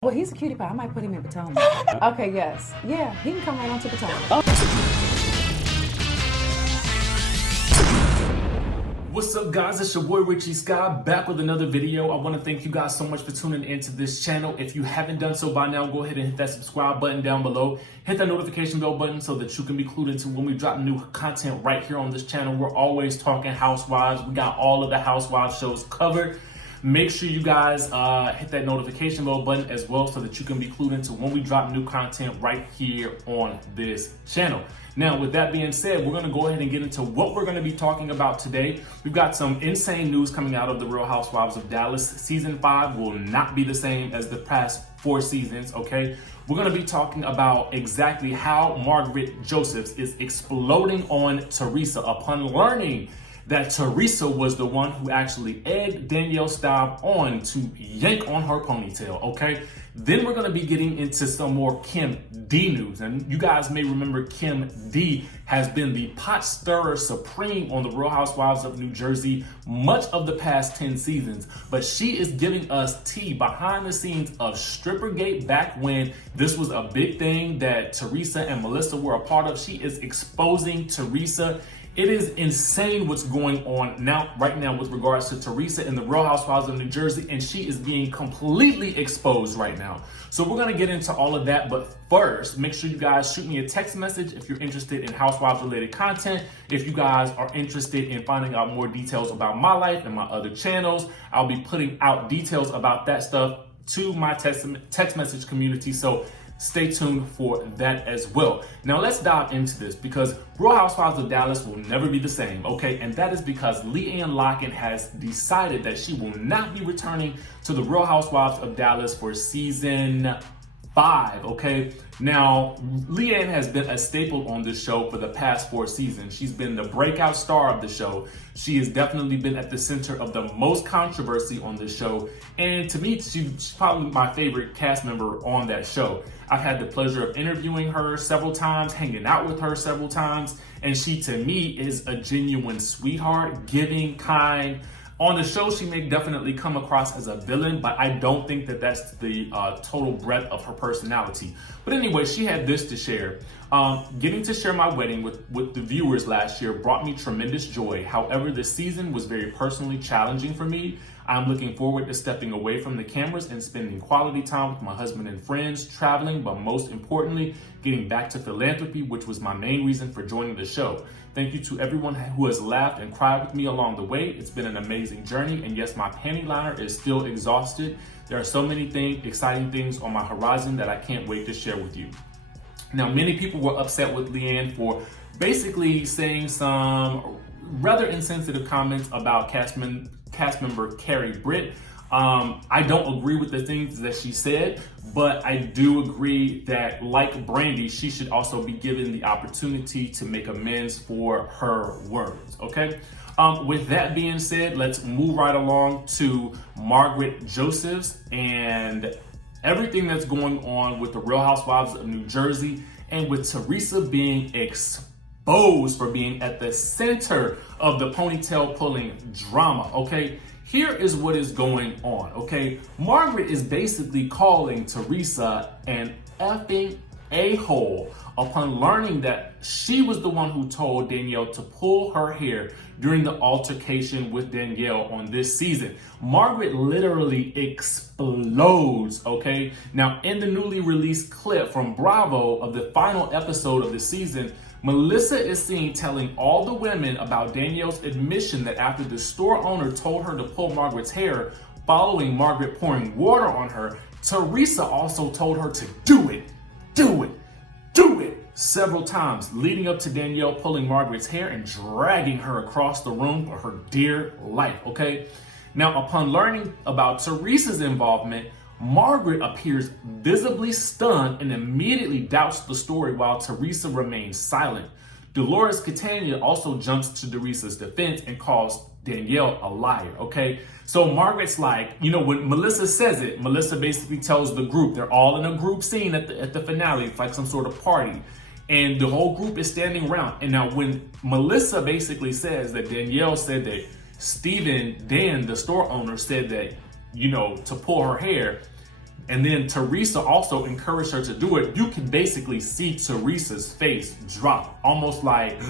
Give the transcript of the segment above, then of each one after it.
Well, he's a cutie pie. I might put him in Potomac. Okay, yes. Yeah, he can come right on to Potomac. What's up, guys? It's your boy Richie Sky back with another video. I want to thank you guys so much for tuning into this channel. If you haven't done so by now, go ahead and hit that subscribe button down below. Hit that notification bell button so that you can be clued into when we drop new content right here on this channel. We're always talking Housewives. We got all of the Housewives shows covered. Make sure you guys hit that notification bell button as well so that you can be clued into when we drop new content right here on this channel. Now, with that being said, we're going to go ahead and get into what we're going to be talking about today. We've got some insane news coming out of the Real Housewives of Dallas. Season 5 will not be the same as the past 4 seasons, okay? We're going to be talking about exactly how Margaret Josephs is exploding on Teresa upon learning that Teresa was the one who actually egged Danielle Staub on to yank on her ponytail, okay? Then we're gonna be getting into some more Kim D news. And you guys may remember Kim D has been the pot stirrer supreme on the Real Housewives of New Jersey much of the past 10 seasons. But she is giving us tea behind the scenes of Strippergate back when this was a big thing that Teresa and Melissa were a part of. She is exposing Teresa. It is insane what's going on right now with regards to Teresa and the Real Housewives of New Jersey, and she is being completely exposed right now. So we're gonna get into all of that, but first, make sure you guys shoot me a text message if you're interested in Housewives related content. If you guys are interested in finding out more details about my life and my other channels, I'll be putting out details about that stuff to my text message community. So stay tuned for that as well. Now let's dive into this because Real Housewives of Dallas will never be the same, okay? And that is because Leanne Locken has decided that she will not be returning to the Real Housewives of Dallas for season 5, okay? Now, Leanne has been a staple on this show for the past 4 seasons. She's been the breakout star of the show. She has definitely been at the center of the most controversy on this show. And to me, she's probably my favorite cast member on that show. I've had the pleasure of interviewing her several times, hanging out with her several times, and she, to me, is a genuine sweetheart, giving, kind. On the show, she may definitely come across as a villain, but I don't think that that's the total breadth of her personality. But anyway, she had this to share. Getting to share my wedding with the viewers last year brought me tremendous joy. However, the season was very personally challenging for me. I'm looking forward to stepping away from the cameras and spending quality time with my husband and friends, traveling, but most importantly, getting back to philanthropy, which was my main reason for joining the show. Thank you to everyone who has laughed and cried with me along the way. It's been an amazing journey, and yes, my panty liner is still exhausted. There are so many exciting things on my horizon that I can't wait to share with you. Now, many people were upset with Leanne for basically saying some rather insensitive comments about cast member Carrie Britt. I don't agree with the things that she said, but I do agree that, like Brandy, she should also be given the opportunity to make amends for her words, okay? With that being said, let's move right along to Margaret Josephs and everything that's going on with the Real Housewives of New Jersey and with Teresa being exposed for being at the center of the ponytail pulling drama, okay? Here is what is going on, okay? Margaret is basically calling Teresa an effing a-hole upon learning that she was the one who told Danielle to pull her hair during the altercation with Danielle on this season. Margaret literally explodes, okay? Now, in the newly released clip from Bravo of the final episode of the season, Melissa is seen telling all the women about Danielle's admission that after the store owner told her to pull Margaret's hair following Margaret pouring water on her, Teresa also told her to do it several times leading up to Danielle pulling Margaret's hair and dragging her across the room for her dear life, okay? Now, upon learning about Teresa's involvement, Margaret appears visibly stunned and immediately doubts the story while Teresa remains silent. Dolores Catania also jumps to Teresa's defense and calls Danielle a liar, okay? So Margaret's like, you know, when Melissa says it, Melissa basically tells the group, they're all in a group scene at the finale, it's like some sort of party. And the whole group is standing around. And now when Melissa basically says that Danielle said that Dan, the store owner, said that, you know, to pull her hair, And then TERESA also encouraged her to do it. You can basically see TERESA's face drop, almost like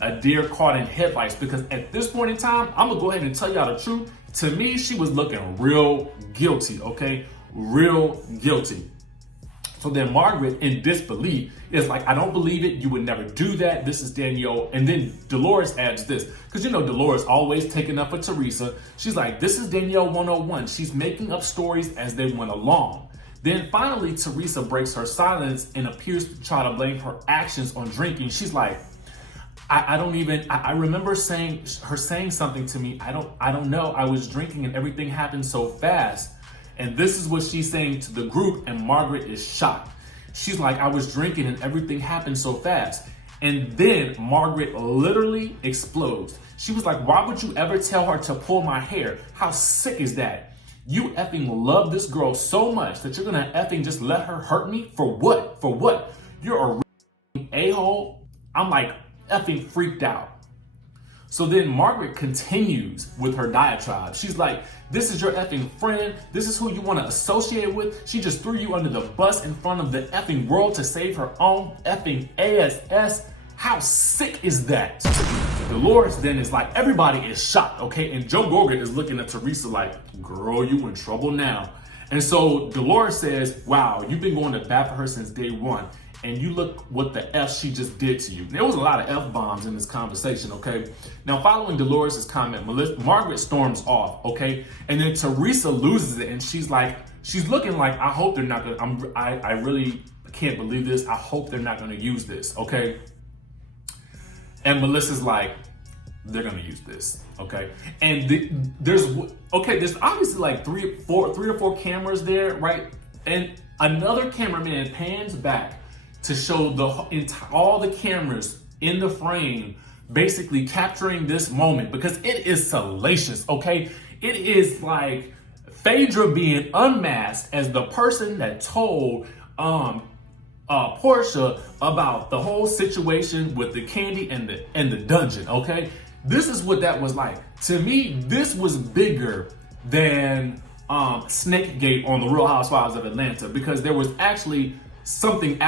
a deer caught in headlights. Because at this point in time, I'm gonna go ahead and tell y'all the truth. To me, she was looking real guilty, okay? Real guilty. So then Margaret, in disbelief, is like, I don't believe it. You would never do that. This is Danielle. And then Dolores adds this, because you know Dolores always taking up for TERESA. She's like, this is Danielle 101. She's making up stories as they went along. Then finally, TERESA breaks her silence and appears to try to blame her actions on drinking. She's like, I remember saying something to me. I don't know. I was drinking and everything happened so fast. And this is what she's saying to the group, and Margaret is shocked. She's like, I was drinking and everything happened so fast. And then Margaret literally explodes. She was like, why would you ever tell her to pull my hair? How sick is that? You effing love this girl so much that you're gonna effing just let her hurt me? For what? For what? You're a-hole? I'm like effing freaked out. So then Margaret continues with her diatribe. She's like, this is your effing friend. This is who you want to associate with. She just threw you under the bus in front of the effing world to save her own effing ass. How sick is that? Dolores then is like, everybody is shocked, okay? And Joe Gorgon is looking at TERESA like, girl, you in trouble now. And so Dolores says, wow, you've been going to bat for her since day one. And you look what the F she just did to you. There was a lot of F-bombs in this conversation, okay? Now, following Dolores' comment, Margaret storms off, okay? And then TERESA loses it, and she's looking like, I hope they're not gonna, I really can't believe this. I hope they're not gonna use this, okay? And Melissa's like, they're gonna use this, okay? And there's obviously like three or four cameras there, right? And another cameraman pans back to show all the cameras in the frame basically capturing this moment, because it is salacious, okay? It is like Phaedra being unmasked as the person that told Porsha about the whole situation with the candy and the dungeon, okay? This is what that was like. To me, this was bigger than Snakegate on the Real Housewives of Atlanta, because there was something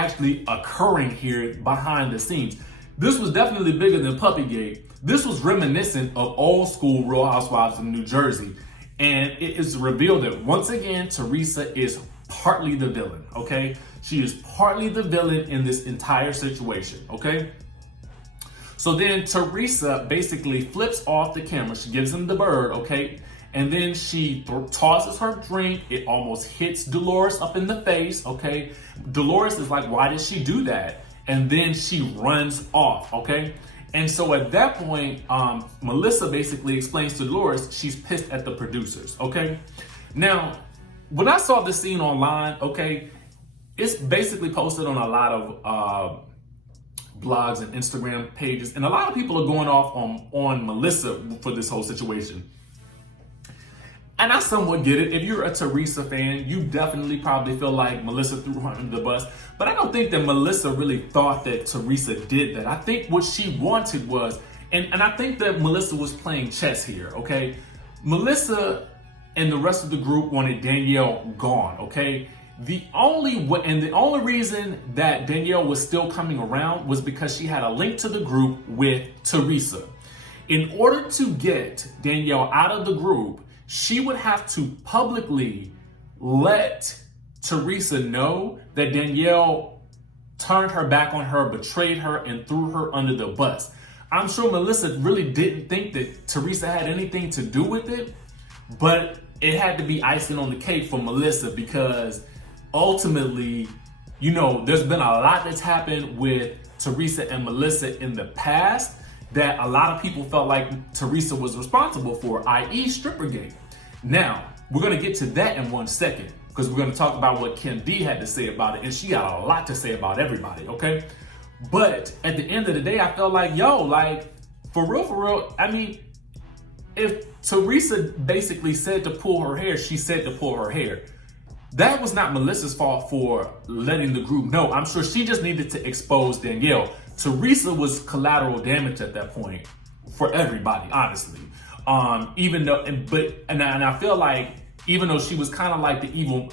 occurring here behind the scenes. This was definitely bigger than Puppygate. This was reminiscent of old school Real Housewives of New Jersey. And it is revealed that once again, TERESA is partly the villain, okay? She is partly the villain in this entire situation, okay? So then TERESA basically flips off the camera. She gives him the bird, okay? And then she tosses her drink. It almost hits Dolores up in the face, okay? Dolores is like, why did she do that? And then she runs off, okay? And so at that point, Melissa basically explains to Dolores she's pissed at the producers, okay? Now, when I saw this scene online, okay, it's basically posted on a lot of blogs and Instagram pages, and a lot of people are going off on Melissa for this whole situation. And I somewhat get it. If you're a TERESA fan, you definitely probably feel like Melissa threw her under the bus. But I don't think that Melissa really thought that TERESA did that. I think what she wanted was, and I think that Melissa was playing chess here, okay? Melissa and the rest of the group wanted Danielle gone, okay? The only reason that Danielle was still coming around was because she had a link to the group with TERESA. In order to get Danielle out of the group, she would have to publicly let TERESA know that Danielle turned her back on her, betrayed her, and threw her under the bus. I'm sure Melissa really didn't think that TERESA had anything to do with it, but it had to be icing on the cake for Melissa, because ultimately, you know, there's been a lot that's happened with TERESA and Melissa in the past that a lot of people felt like TERESA was responsible for, i.e. Strippergate. Now, we're gonna get to that in 1 second, because we're gonna talk about what Kandi had to say about it, and she got a lot to say about everybody, okay? But at the end of the day, I felt like, yo, like, for real, I mean, if TERESA basically said to pull her hair, she said to pull her hair. That was not Melissa's fault for letting the group know. I'm sure she just needed to expose Danielle. TERESA was collateral damage at that point for everybody, honestly. Even though, and I feel like even though she was kind of like the evil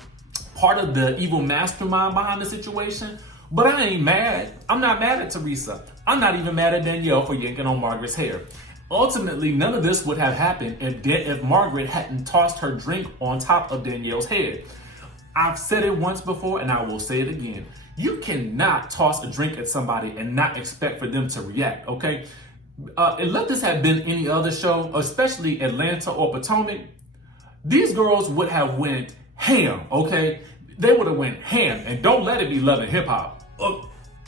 part of the evil mastermind behind the situation. But I ain't mad. I'm not mad at Teresa. I'm not even mad at Danielle for yanking on Margaret's hair. Ultimately, none of this would have happened if Margaret hadn't tossed her drink on top of Danielle's head. I've said it once before and I will say it again. You cannot toss a drink at somebody and not expect for them to react, okay? Let this have been any other show, especially Atlanta or Potomac, these girls would have went ham, okay? They would have went ham, and don't let it be Love and Hip Hop.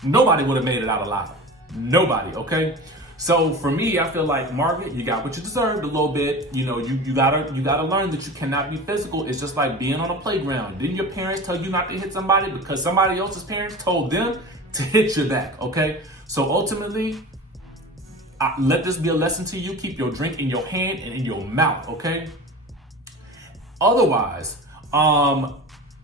Nobody would have made it out alive. Nobody, okay? So for me, I feel like, Margaret, you got what you deserved a little bit. You know, you gotta learn that you cannot be physical. It's just like being on a playground. Didn't your parents tell you not to hit somebody because somebody else's parents told them to hit your back, okay? So ultimately, let this be a lesson to you. Keep your drink in your hand and in your mouth, okay? Otherwise,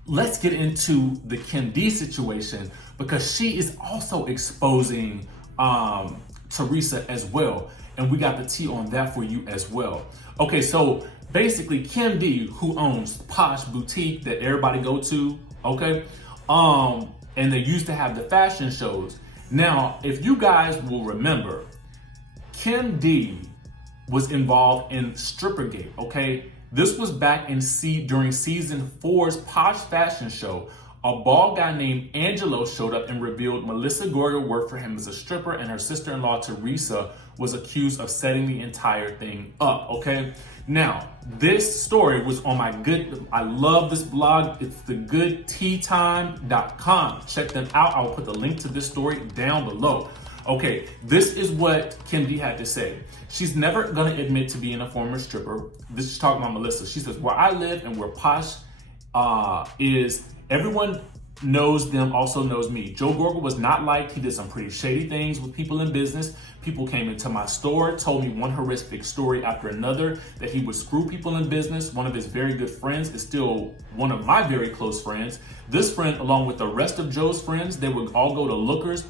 let's get into the Kandi situation, because she is also exposing Teresa as well. And we got the tea on that for you as well. Okay, so basically Kandi, who owns Posh Boutique that everybody go to, okay? And they used to have the fashion shows. Now, if you guys will remember, Kandi was involved in Strippergate, okay? This was back during season 4's Posh fashion show. A bald guy named Angelo showed up and revealed Melissa Gorga worked for him as a stripper, and her sister-in-law Teresa was accused of setting the entire thing up, okay? Now, this story was on I love this blog. It's thegoodteatime.com. Check them out. I'll put the link to this story down below. Okay, this is what Kandi had to say. She's never gonna admit to being a former stripper. This is talking about Melissa. She says, where I live and where Posh is, everyone knows them, also knows me. Joe Gorga was not liked. He did some pretty shady things with people in business. People came into my store, told me one horrific story after another, that he would screw people in business. One of his very good friends is still one of my very close friends. This friend, along with the rest of Joe's friends, they would all go to Lookers,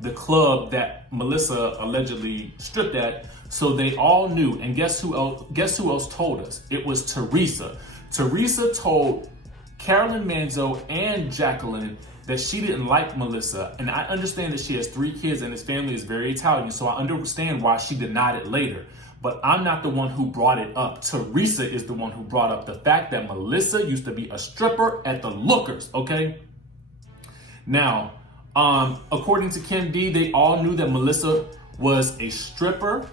the club that Melissa allegedly stripped at. So they all knew. And guess who else told us? It was Teresa. Teresa told Carolyn Manzo and Jacqueline that she didn't like Melissa. And I understand that she has 3 kids and his family is very Italian, so I understand why she denied it later. But I'm not the one who brought it up. Teresa is the one who brought up the fact that Melissa used to be a stripper at the Lookers, okay? Now, according to Kandi, they all knew that Melissa was a stripper.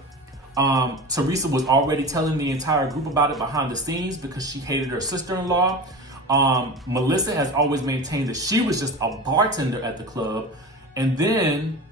Teresa was already telling the entire group about it behind the scenes because she hated her sister-in-law. Melissa has always maintained that she was just a bartender at the club. And then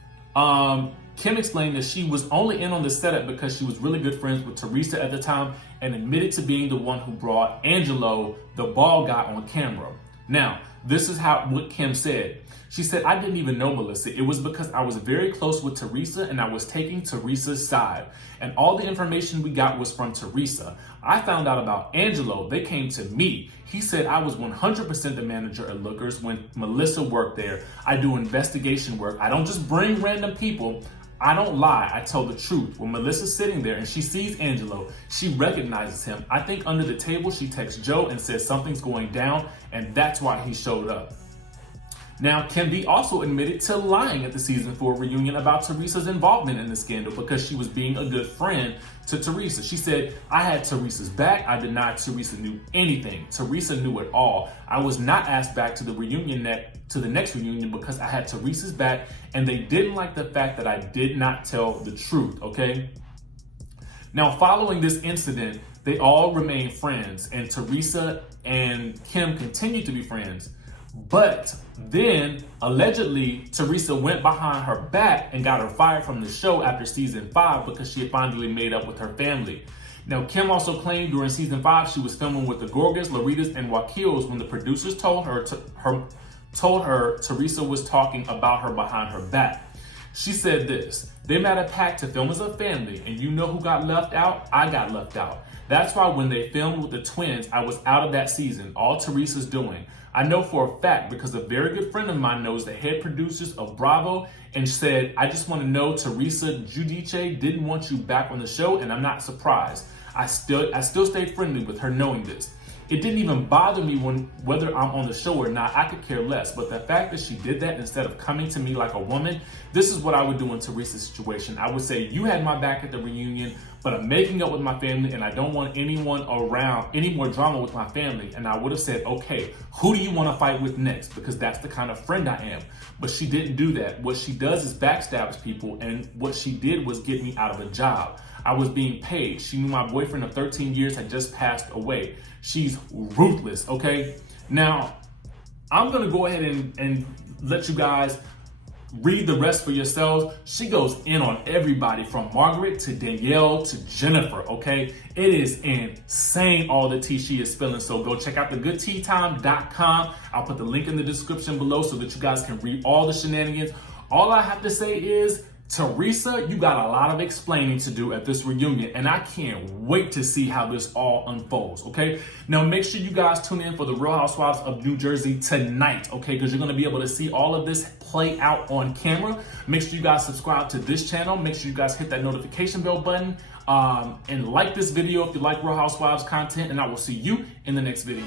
Kim explained that she was only in on the setup because she was really good friends with Teresa at the time, and admitted to being the one who brought Angelo, the bald guy, on camera. Now, this is what Kim said. She said, I didn't even know Melissa. It was because I was very close with Teresa and I was taking Teresa's side. And all the information we got was from Teresa. I found out about Angelo. They came to me. He said I was 100% the manager at Lookers when Melissa worked there. I do investigation work. I don't just bring random people. I don't lie. I tell the truth. When Melissa's sitting there and she sees Angelo, she recognizes him. I think under the table, she texts Joe and says something's going down, and that's why he showed up. Now, Kandi also admitted to lying at the season 4 reunion about Teresa's involvement in the scandal because she was being a good friend to Teresa. She said, I had Teresa's back. I denied Teresa knew anything. Teresa knew it all. I was not asked back to the next reunion because I had Teresa's back, and they didn't like the fact that I did not tell the truth, okay? Now, following this incident, they all remained friends, and Teresa and Kim continued to be friends. But then, allegedly, Teresa went behind her back and got her fired from the show after season 5 because she had finally made up with her family. Now, Kim also claimed during season 5 she was filming with the Gorgas, Laritas, and Joaquils when the producers told her Teresa was talking about her behind her back. She said this, they made a pact to film as a family, and you know who got left out? I got left out. That's why when they filmed with the twins, I was out of that season, all Teresa's doing. I know for a fact because a very good friend of mine knows the head producers of Bravo and said, I just want to know Teresa Guidice didn't want you back on the show, and I'm not surprised. I still stayed friendly with her knowing this. It didn't even bother me whether I'm on the show or not. I could care less. But the fact that she did that instead of coming to me like a woman, this is what I would do in Teresa's situation. I would say, you had my back at the reunion, but I'm making up with my family and I don't want anyone around, any more drama with my family. And I would have said, okay, who do you want to fight with next? Because that's the kind of friend I am. But she didn't do that. What she does is backstabs people, and what she did was get me out of a job. I was being paid. She knew my boyfriend of 13 years had just passed away. She's ruthless, okay? Now, I'm gonna go ahead and let you guys read the rest for yourselves. She goes in on everybody from Margaret to Danielle to Jennifer, okay? It is insane all the tea she is spilling. So go check out thegoodteatime.com. I'll put the link in the description below so that you guys can read all the shenanigans. All I have to say is, Teresa, you got a lot of explaining to do at this reunion, and I can't wait to see how this all unfolds, okay? Now, make sure you guys tune in for the Real Housewives of New Jersey tonight, okay? Because you're going to be able to see all of this play out on camera. Make sure you guys subscribe to this channel. Make sure you guys hit that notification bell button and like this video if you like Real Housewives content, and I will see you in the next video.